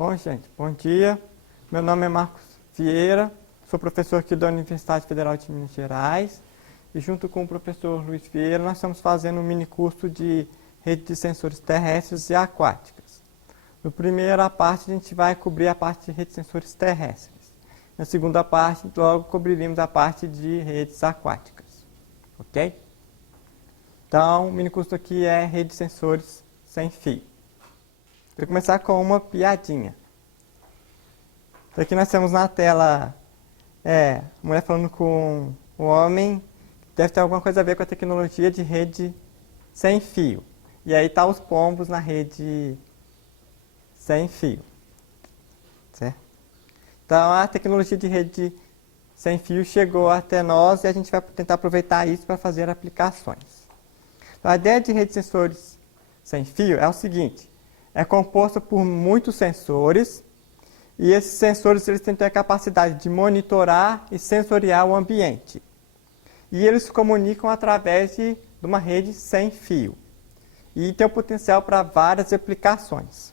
Bom, gente, bom dia. Meu nome é Marcos Vieira, sou professor aqui da Universidade Federal de Minas Gerais e junto com o professor Luiz Vieira nós estamos fazendo um mini curso de rede de sensores terrestres e aquáticas. Na primeira parte a gente vai cobrir a parte de rede de sensores terrestres. Na segunda parte, logo cobriremos a parte de redes aquáticas. Ok? Então, o mini curso aqui é rede de sensores sem fio. Vou começar com uma piadinha. Então, aqui nós temos na tela a mulher falando com o homem, deve ter alguma coisa a ver com a tecnologia de rede sem fio. E aí tá os pombos na rede sem fio. Certo? Então, a tecnologia de rede sem fio chegou até nós e a gente vai tentar aproveitar isso para fazer aplicações. Então, a ideia de rede de sensores sem fio é o seguinte: é composta por muitos sensores e esses sensores eles têm a capacidade de monitorar e sensoriar o ambiente. E eles se comunicam através de uma rede sem fio. E tem o potencial para várias aplicações.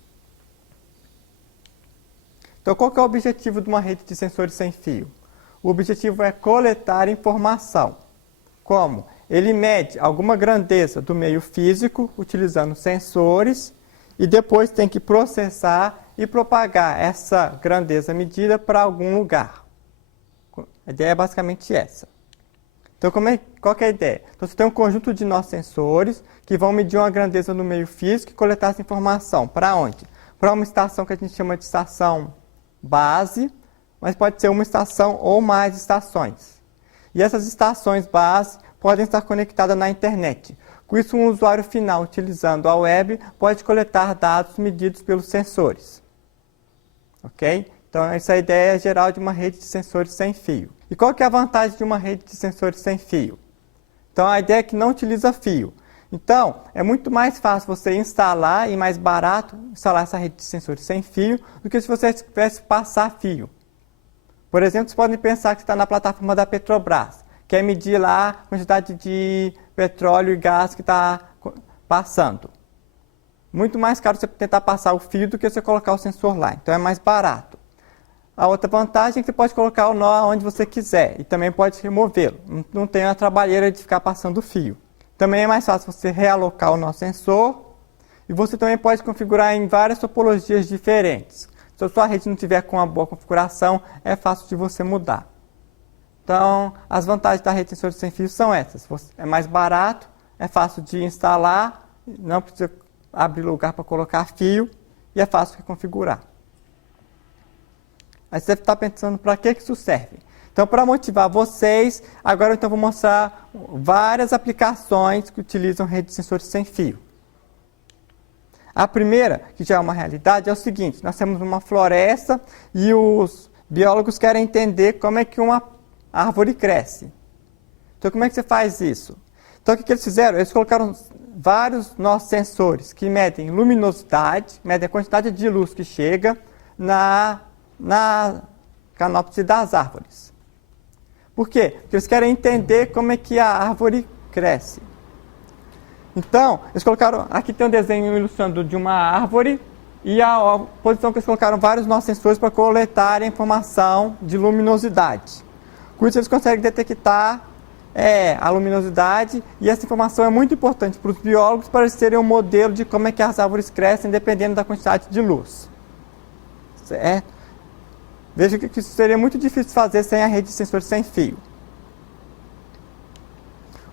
Então, qual que é o objetivo de uma rede de sensores sem fio? O objetivo é coletar informação. Como? Ele mede alguma grandeza do meio físico utilizando sensores e depois tem que processar e propagar essa grandeza medida para algum lugar. A ideia é basicamente essa. Então, qual que é a ideia? Então, você tem um conjunto de nossos sensores que vão medir uma grandeza no meio físico e coletar essa informação. Para onde? Para uma estação que a gente chama de estação base, mas pode ser uma estação ou mais estações. E essas estações base podem estar conectadas na internet. Com isso, um usuário final utilizando a web pode coletar dados medidos pelos sensores. Ok? Então, essa é a ideia geral de uma rede de sensores sem fio. E qual que é a vantagem de uma rede de sensores sem fio? Então, a ideia é que não utiliza fio. Então, é muito mais fácil você instalar e mais barato instalar essa rede de sensores sem fio do que se você tivesse passar fio. Por exemplo, vocês podem pensar que está na plataforma da Petrobras, quer medir lá a quantidade de petróleo e gás que está passando. Muito mais caro você tentar passar o fio do que você colocar o sensor lá. Então, é mais barato. A outra vantagem é que você pode colocar o nó onde você quiser e também pode removê-lo. Não tem a trabalheira de ficar passando o fio. Também é mais fácil você realocar o nó sensor e você também pode configurar em várias topologias diferentes. Se a sua rede não tiver com uma boa configuração, é fácil de você mudar. Então, as vantagens da rede de sensores sem fio são essas. É mais barato, é fácil de instalar, não precisa abrir lugar para colocar fio e é fácil de configurar. Aí você deve estar pensando para que isso serve. Então, para motivar vocês, agora então vou mostrar várias aplicações que utilizam rede de sensores sem fio. A primeira, que já é uma realidade, é o seguinte: nós temos uma floresta e os biólogos querem entender como é que uma árvore cresce. Então, como é que você faz isso? Então, o que eles fizeram? Eles colocaram vários nossos sensores que medem luminosidade, medem a quantidade de luz que chega na canopse das árvores. Por quê? Porque eles querem entender como é que a árvore cresce. Então, eles colocaram, aqui tem um desenho ilustrando de uma árvore e a posição que eles colocaram vários nossos sensores para coletar a informação de luminosidade. Com isso, eles conseguem detectar a luminosidade e essa informação é muito importante para os biólogos para eles terem um modelo de como é que as árvores crescem dependendo da quantidade de luz. Certo? Veja que isso seria muito difícil de fazer sem a rede de sensores sem fio.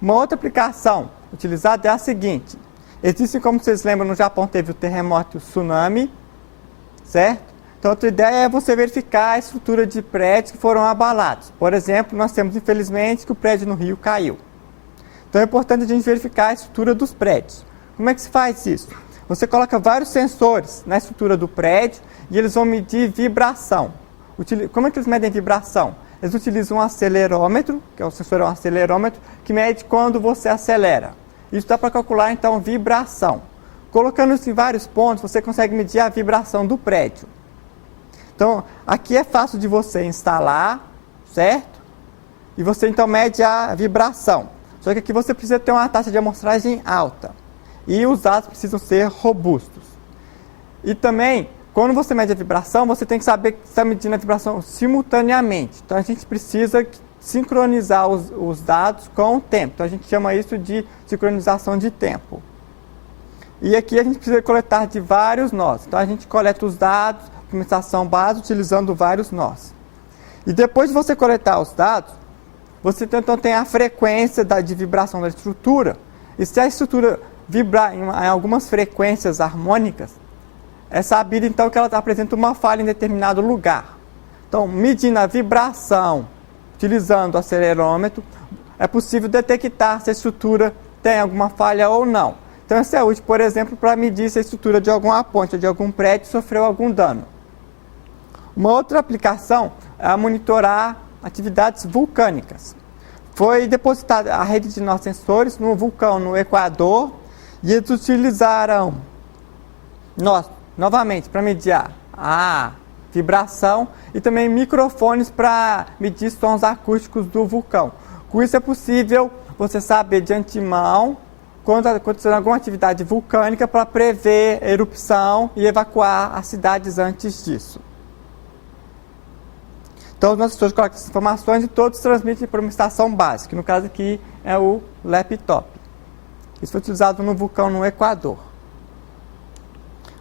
Uma outra aplicação utilizada é a seguinte: existe, como vocês lembram, no Japão teve o terremoto e o tsunami, certo? Então, outra ideia é você verificar a estrutura de prédios que foram abalados. Por exemplo, nós temos, infelizmente, que o prédio no Rio caiu. Então, é importante a gente verificar a estrutura dos prédios. Como é que se faz isso? Você coloca vários sensores na estrutura do prédio e eles vão medir vibração. Como é que eles medem vibração? Eles utilizam um acelerômetro, que é o sensor é um acelerômetro, que mede quando você acelera. Isso dá para calcular, então, vibração. Colocando isso em vários pontos, você consegue medir a vibração do prédio. Então, aqui é fácil de você instalar, certo? E você, então, mede a vibração. Só que aqui você precisa ter uma taxa de amostragem alta. E os dados precisam ser robustos. E também, quando você mede a vibração, você tem que saber que está medindo a vibração simultaneamente. Então, a gente precisa sincronizar os dados com o tempo. Então, a gente chama isso de sincronização de tempo. E aqui a gente precisa coletar de vários nós. Então, a gente coleta os dados de uma estação base utilizando vários nós. E depois de você coletar os dados, você então tem a frequência de vibração da estrutura. E se a estrutura vibrar em algumas frequências harmônicas, é sabido então que ela apresenta uma falha em determinado lugar. Então, medindo a vibração, utilizando o acelerômetro, é possível detectar se a estrutura tem alguma falha ou não. Então, isso é útil, por exemplo, para medir se a estrutura de alguma ponte ou de algum prédio sofreu algum dano. Uma outra aplicação é monitorar atividades vulcânicas. Foi depositada a rede de nossos sensores no vulcão no Equador e eles utilizaram novamente para medir a vibração e também microfones para medir sons acústicos do vulcão. Com isso é possível você saber de antemão quando acontecer alguma atividade vulcânica para prever a erupção e evacuar as cidades antes disso. Então, os nossos sensores colocam essas informações e todos transmitem para uma estação básica, que no caso aqui é o laptop. Isso foi utilizado no vulcão no Equador.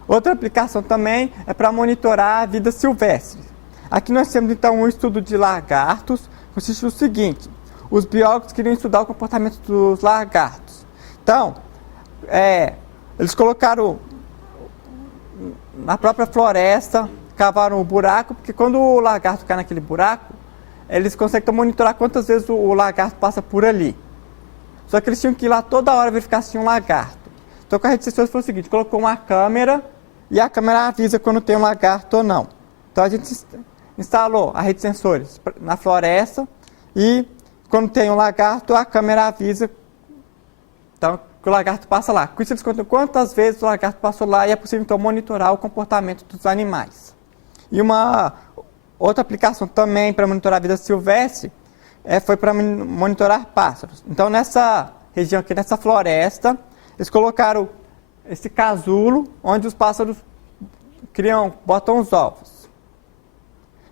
Outra aplicação também é para monitorar a vida silvestre. Aqui nós temos então um estudo de lagartos, consiste no seguinte: os biólogos queriam estudar o comportamento dos lagartos. Então, eles colocaram na própria floresta, cavaram o buraco, porque quando o lagarto cai naquele buraco, eles conseguem monitorar quantas vezes o lagarto passa por ali. Só que eles tinham que ir lá toda hora verificar se tinha um lagarto. Então, com a rede de sensores foi o seguinte: colocou uma câmera e a câmera avisa quando tem um lagarto ou não. Então, a gente instalou a rede de sensores na floresta e quando tem um lagarto, a câmera avisa então, que o lagarto passa lá. Com isso, eles contam quantas vezes o lagarto passou lá e é possível, então, monitorar o comportamento dos animais. E uma outra aplicação também para monitorar a vida silvestre foi para monitorar pássaros. Então, nessa região aqui, nessa floresta, eles colocaram esse casulo onde os pássaros botam os ovos.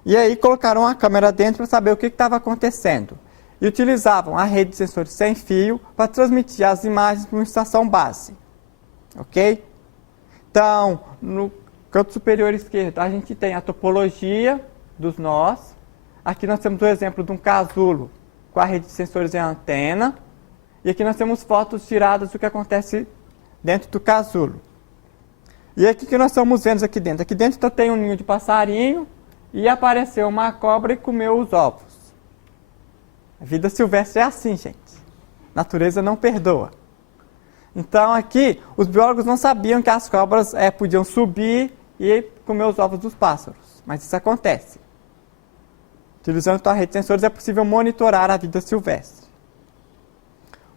E aí colocaram a câmera dentro para saber o que estava acontecendo. E utilizavam a rede de sensores sem fio para transmitir as imagens para uma estação base. Ok? Então, no canto superior esquerdo, a gente tem a topologia dos nós. Aqui nós temos o exemplo de um casulo com a rede de sensores e a antena. E aqui nós temos fotos tiradas do que acontece dentro do casulo. E aqui que nós estamos vendo aqui dentro. Aqui dentro tem um ninho de passarinho e apareceu uma cobra e comeu os ovos. A vida silvestre é assim, gente. A natureza não perdoa. Então aqui, os biólogos não sabiam que as cobras podiam subir e comer os ovos dos pássaros. Mas isso acontece. Utilizando então a rede de sensores é possível monitorar a vida silvestre.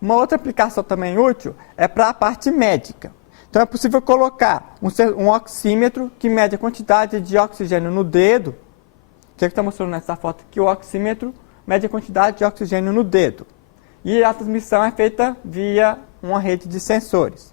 Uma outra aplicação também útil é para a parte médica. Então é possível colocar um oxímetro que mede a quantidade de oxigênio no dedo. O que está mostrando nessa foto aqui? O oxímetro mede a quantidade de oxigênio no dedo. E a transmissão é feita via uma rede de sensores.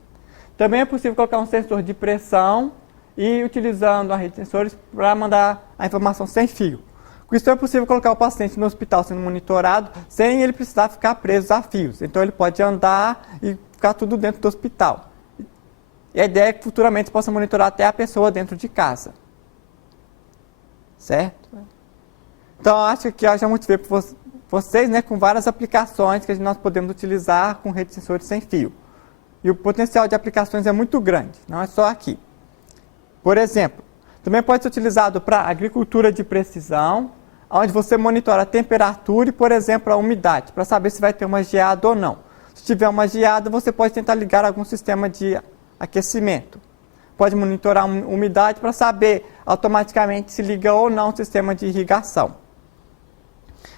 Também é possível colocar um sensor de pressão e utilizando a rede de sensores para mandar a informação sem fio. Com isso é possível colocar o paciente no hospital sendo monitorado sem ele precisar ficar preso a fios. Então ele pode andar e ficar tudo dentro do hospital. E a ideia é que futuramente possa monitorar até a pessoa dentro de casa. Certo? Então acho que já motivei para vocês, né, com várias aplicações que nós podemos utilizar com rede de sensores sem fio. E o potencial de aplicações é muito grande, não é só aqui. Por exemplo, também pode ser utilizado para agricultura de precisão, onde você monitora a temperatura e, por exemplo, a umidade, para saber se vai ter uma geada ou não. Se tiver uma geada, você pode tentar ligar algum sistema de aquecimento. Pode monitorar a umidade para saber automaticamente se liga ou não o sistema de irrigação.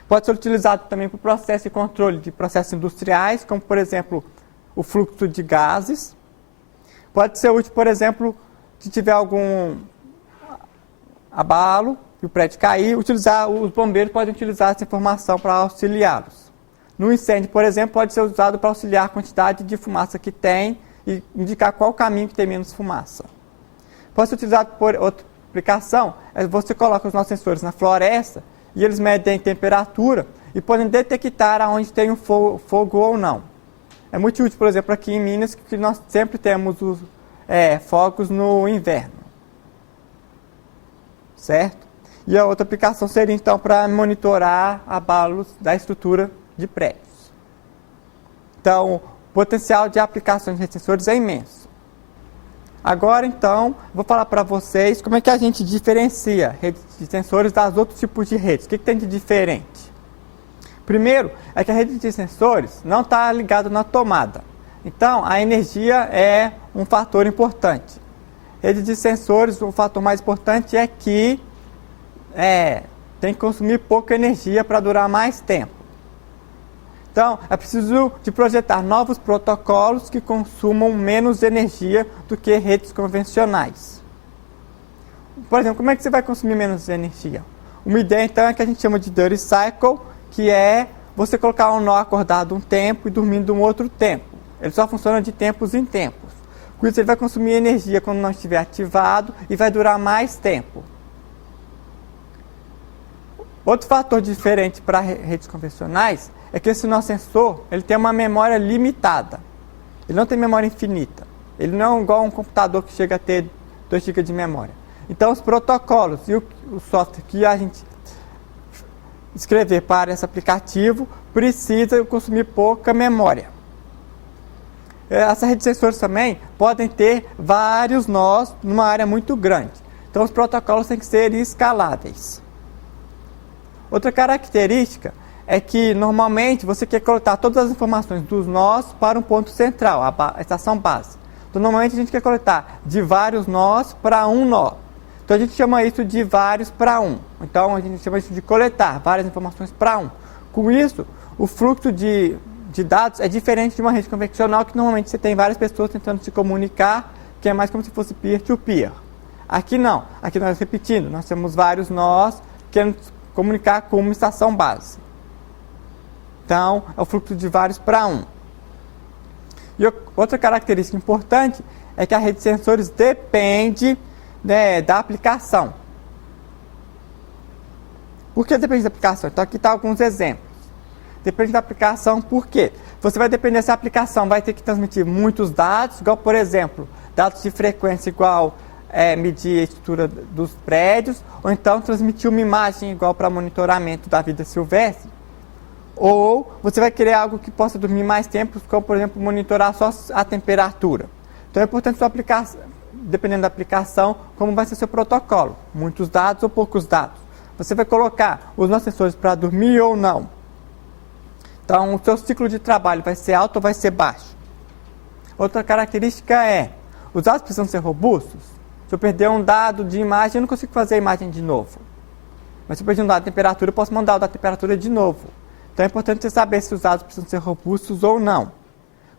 Pode ser utilizado também para o processo de controle de processos industriais, como, por exemplo, o fluxo de gases. Pode ser útil, por exemplo, se tiver algum abalo e o prédio cair, os bombeiros podem utilizar essa informação para auxiliá-los. No incêndio, por exemplo, pode ser usado para auxiliar a quantidade de fumaça que tem e indicar qual caminho que tem menos fumaça. Pode ser utilizado aplicação é você coloca os nossos sensores na floresta e eles medem temperatura e podem detectar aonde tem um fogo ou não. É muito útil, por exemplo, aqui em Minas, que nós sempre temos os fogos no inverno. Certo? E a outra aplicação seria, então, para monitorar abalos da estrutura de prédios. Então, o potencial de aplicações de redes de sensores é imenso. Agora, então, vou falar para vocês como é que a gente diferencia redes de sensores das outros tipos de redes. O que tem de diferente? Primeiro, é que a rede de sensores não está ligada na tomada. Então, a energia é um fator importante. Rede de sensores, o fator mais importante é que tem que consumir pouca energia para durar mais tempo. Então, é preciso de projetar novos protocolos que consumam menos energia do que redes convencionais. Por exemplo, como é que você vai consumir menos energia? Uma ideia, então, é que a gente chama de dirty cycle, que é você colocar um nó acordado um tempo e dormindo um outro tempo. Ele só funciona de tempos em tempos. Com isso, ele vai consumir energia quando não estiver ativado e vai durar mais tempo. Outro fator diferente para redes convencionais é que esse nosso sensor ele tem uma memória limitada. Ele não tem memória infinita. Ele não é igual a um computador que chega a ter 2 GB de memória. Então, os protocolos e o software que a gente escrever para esse aplicativo precisa consumir pouca memória. Essas redes de sensores também podem ter vários nós numa área muito grande. Então, os protocolos têm que ser escaláveis. Outra característica é que, normalmente, você quer coletar todas as informações dos nós para um ponto central, a estação base. Então, normalmente, a gente quer coletar de vários nós para um nó. Então, a gente chama isso de vários para um. Então, a gente chama isso de coletar várias informações para um. Com isso, o fluxo de dados é diferente de uma rede convencional, que normalmente você tem várias pessoas tentando se comunicar, que é mais como se fosse peer-to-peer. Aqui não. Aqui nós, repetindo, nós temos vários nós querendo comunicar com uma estação base. Então, é o fluxo de vários para um. E outra característica importante é que a rede de sensores depende da aplicação. Por que depende da aplicação? Então, aqui estão alguns exemplos. Depende da aplicação, por quê? Você vai depender se a aplicação vai ter que transmitir muitos dados, igual, por exemplo, dados de frequência igual medir a estrutura dos prédios, ou então transmitir uma imagem igual para monitoramento da vida silvestre. Ou você vai querer algo que possa dormir mais tempo, como, por exemplo, monitorar só a temperatura. Então, é importante sua aplicação, dependendo da aplicação, como vai ser seu protocolo. Muitos dados ou poucos dados. Você vai colocar os nossos sensores para dormir ou não. Então, o seu ciclo de trabalho vai ser alto ou vai ser baixo. Outra característica é, os dados precisam ser robustos. Se eu perder um dado de imagem, eu não consigo fazer a imagem de novo. Mas se eu perder um dado de temperatura, eu posso mandar o da temperatura de novo. Então, é importante você saber se os dados precisam ser robustos ou não.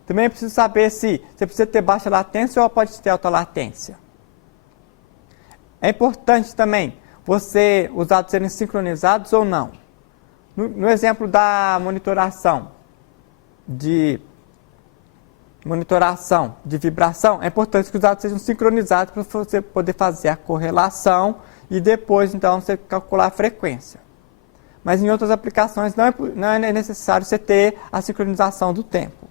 Também é preciso saber se você precisa ter baixa latência ou pode ter alta latência. É importante também os dados serem sincronizados ou não. No exemplo da monitoração de vibração, é importante que os dados sejam sincronizados para você poder fazer a correlação e depois, então, você calcular a frequência. Mas em outras aplicações não é necessário você ter a sincronização do tempo.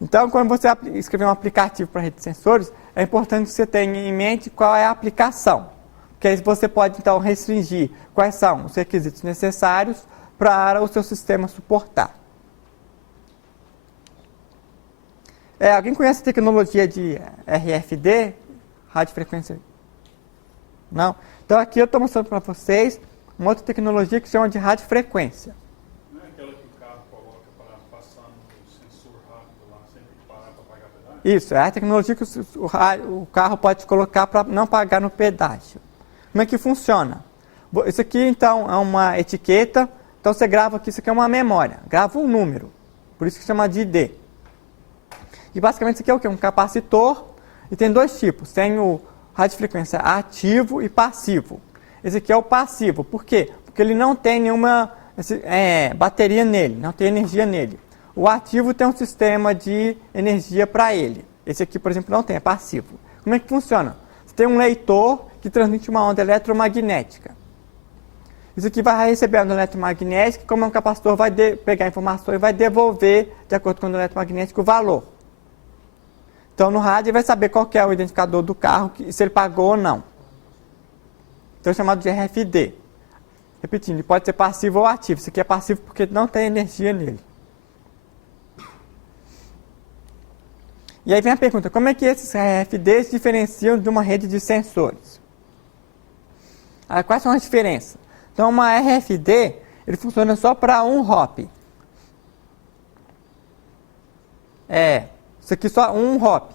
Então, quando você escrever um aplicativo para rede de sensores, é importante que você tenha em mente qual é a aplicação. Porque aí você pode, então, restringir quais são os requisitos necessários para o seu sistema suportar. Alguém conhece a tecnologia de RFD? Radiofrequência? Não? Então, aqui eu estou mostrando para vocês uma outra tecnologia que se chama de radiofrequência. Não é aquela que o carro coloca para passar no sensor rápido lá, sempre que parar para pagar pedágio? Isso, é a tecnologia que o carro pode colocar para não pagar no pedágio. Como é que funciona? Isso aqui, então, é uma etiqueta. Então, você grava aqui, isso aqui é uma memória. Grava um número. Por isso que chama de ID. E, basicamente, isso aqui é o quê? Um capacitor. E tem 2 tipos. Tem o radiofrequência ativo e passivo. Esse aqui é o passivo. Por quê? Porque ele não tem nenhuma bateria nele, não tem energia nele. O ativo tem um sistema de energia para ele. Esse aqui, por exemplo, não tem, é passivo. Como é que funciona? Você tem um leitor que transmite uma onda eletromagnética. Isso aqui vai receber a onda eletromagnética, como é um capacitor, vai pegar a informação e vai devolver, de acordo com a onda eletromagnética, o valor. Então, no rádio, ele vai saber qual que é o identificador do carro, se ele pagou ou não. Então, é chamado de RFD. Repetindo, ele pode ser passivo ou ativo. Isso aqui é passivo porque não tem energia nele. E aí vem a pergunta, como é que esses RFDs diferenciam de uma rede de sensores? Quais são as diferenças? Então, uma RFD, ele funciona só para um hop. Isso aqui só um hop.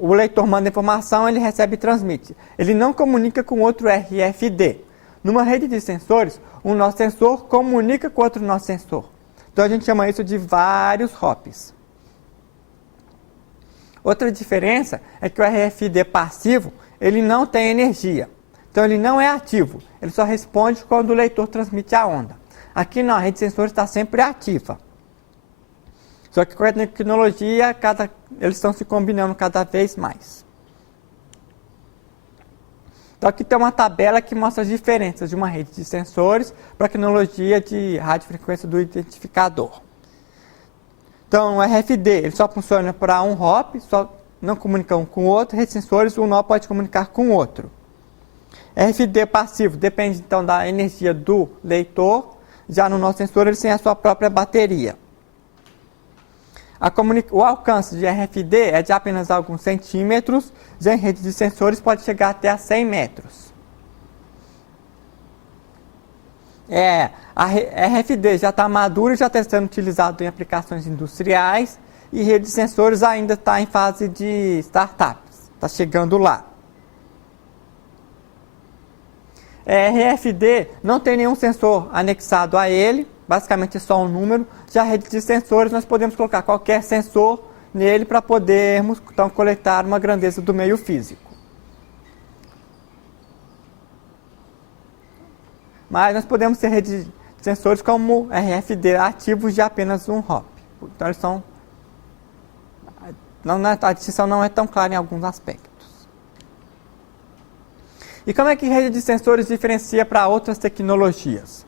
O leitor manda informação, ele recebe e transmite. Ele não comunica com outro RFD. Numa rede de sensores, um nó sensor comunica com outro nó sensor. Então, a gente chama isso de vários hops. Outra diferença é que o RFD passivo, ele não tem energia. Então, ele não é ativo. Ele só responde quando o leitor transmite a onda. Aqui não, a rede de sensores está sempre ativa. Só que com a tecnologia, eles estão se combinando cada vez mais. Então, aqui tem uma tabela que mostra as diferenças de uma rede de sensores para a tecnologia de radiofrequência do identificador. Então, o RFD ele só funciona para um hop, só não comunica um com o outro. Redes de sensores, um nó pode comunicar com o outro. RFD passivo depende, então, da energia do leitor. Já no nó sensor, ele tem a sua própria bateria. O alcance de RFD é de apenas alguns centímetros. Já em rede de sensores, pode chegar até a 100 metros. A RFD já está madura e já está sendo utilizado em aplicações industriais, e rede de sensores ainda está em fase de startups, está chegando lá. RFD não tem nenhum sensor anexado a ele, basicamente é só um número. Já a rede de sensores, nós podemos colocar qualquer sensor nele para podermos então coletar uma grandeza do meio físico. Mas nós podemos ter redes de sensores como RFD ativos de apenas um hop. Então, eles são... a distinção não é tão clara em alguns aspectos. E como é que rede de sensores diferencia para outras tecnologias?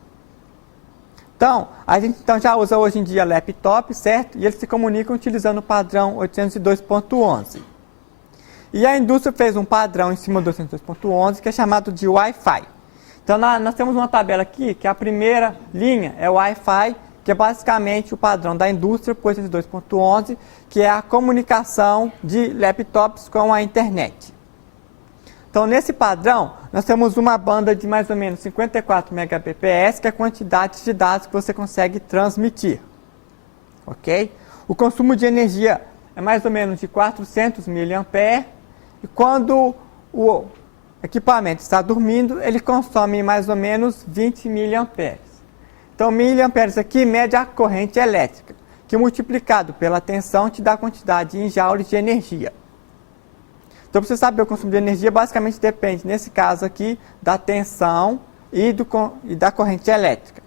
Então, a gente já usa hoje em dia laptop, certo? E eles se comunicam utilizando o padrão 802.11. E a indústria fez um padrão em cima do 802.11 que é chamado de Wi-Fi. Então, nós temos uma tabela aqui, que a primeira linha é o Wi-Fi, que é basicamente o padrão da indústria por 802.11, que é a comunicação de laptops com a internet. Então, nesse padrão, nós temos uma banda de mais ou menos 54 Mbps, que é a quantidade de dados que você consegue transmitir. Ok? O consumo de energia é mais ou menos de 400 mA, e quando o equipamento está dormindo, ele consome mais ou menos 20 mA. Então, miliamperes aqui mede a corrente elétrica, que multiplicado pela tensão te dá a quantidade em joules de energia. Então, para você saber o consumo de energia, basicamente depende, nesse caso aqui, da tensão e da corrente elétrica.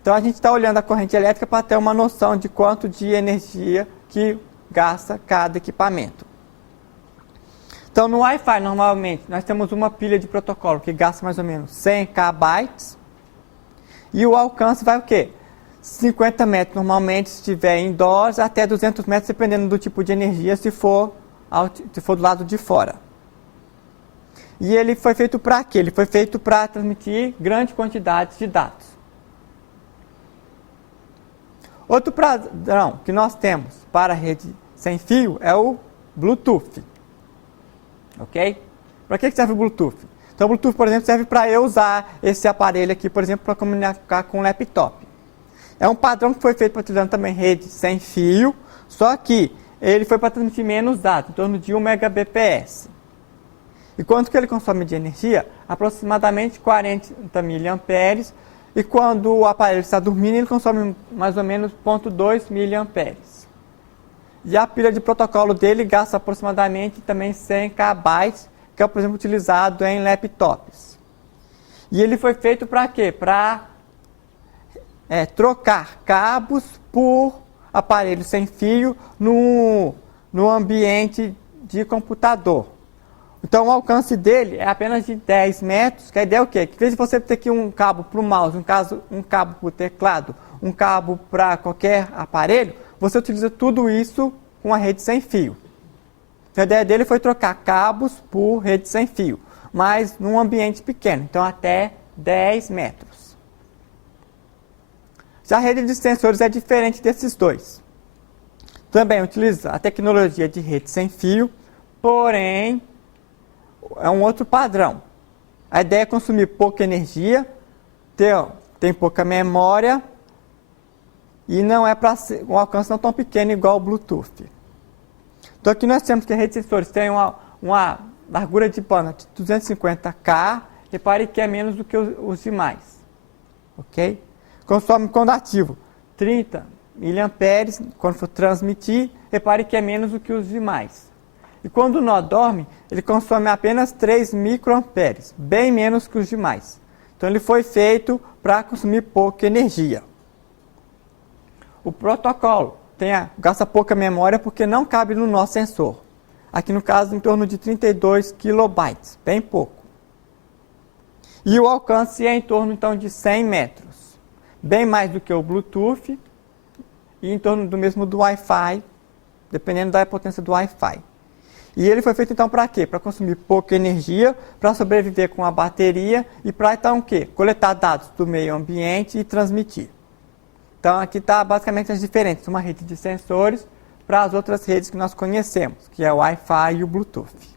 Então, a gente está olhando a corrente elétrica para ter uma noção de quanto de energia que gasta cada equipamento. Então, no Wi-Fi, normalmente, nós temos uma pilha de protocolo que gasta mais ou menos 100 KB. E o alcance vai o quê? 50 metros, normalmente, se estiver indoors, até 200 metros, dependendo do tipo de energia, se for do lado de fora. E ele foi feito para quê? Ele foi feito para transmitir grande quantidade de dados. Outro padrão que nós temos para a rede sem fio é o Bluetooth. Ok? Para que serve o Bluetooth? Então, o Bluetooth, por exemplo, serve para eu usar esse aparelho aqui, por exemplo, para comunicar com o laptop. É um padrão que foi feito para utilizar também rede sem fio, só que ele foi para transmitir menos dados, em torno de 1 Mbps. E quanto que ele consome de energia? Aproximadamente 40 mA, e quando o aparelho está dormindo, ele consome mais ou menos 0,2 mA. E a pilha de protocolo dele gasta aproximadamente também 100 KB, que é, por exemplo, utilizado em laptops. E ele foi feito para quê? Para trocar cabos por aparelho sem fio no ambiente de computador. Então o alcance dele é apenas de 10 metros, que a ideia é o quê? Que em vez de você ter aqui um cabo para o mouse, um cabo para o teclado, um cabo para qualquer aparelho, você utiliza tudo isso com a rede sem fio. A ideia dele foi trocar cabos por rede sem fio, mas num ambiente pequeno, então até 10 metros. Já a rede de sensores é diferente desses dois. Também utiliza a tecnologia de rede sem fio, porém é um outro padrão. A ideia é consumir pouca energia, tem pouca memória e não é para um alcance não tão pequeno igual o Bluetooth. Então aqui nós temos que a rede de sensores tem uma largura de banda de 250K, repare que é menos do que os demais. Ok? Consome quando ativo 30 mA, quando for transmitir, repare que é menos do que os demais. E quando o nó dorme, ele consome apenas 3 microamperes, bem menos que os demais. Então ele foi feito para consumir pouca energia. O protocolo gasta pouca memória porque não cabe no nosso sensor. Aqui no caso em torno de 32 kilobytes, bem pouco. E o alcance é em torno então de 100 metros, bem mais do que o Bluetooth e em torno do mesmo do Wi-Fi, dependendo da potência do Wi-Fi. E ele foi feito então para quê? Para consumir pouca energia, para sobreviver com a bateria e para então o quê? Coletar dados do meio ambiente e transmitir. Então aqui está basicamente as diferenças de uma rede de sensores para as outras redes que nós conhecemos, que é o Wi-Fi e o Bluetooth.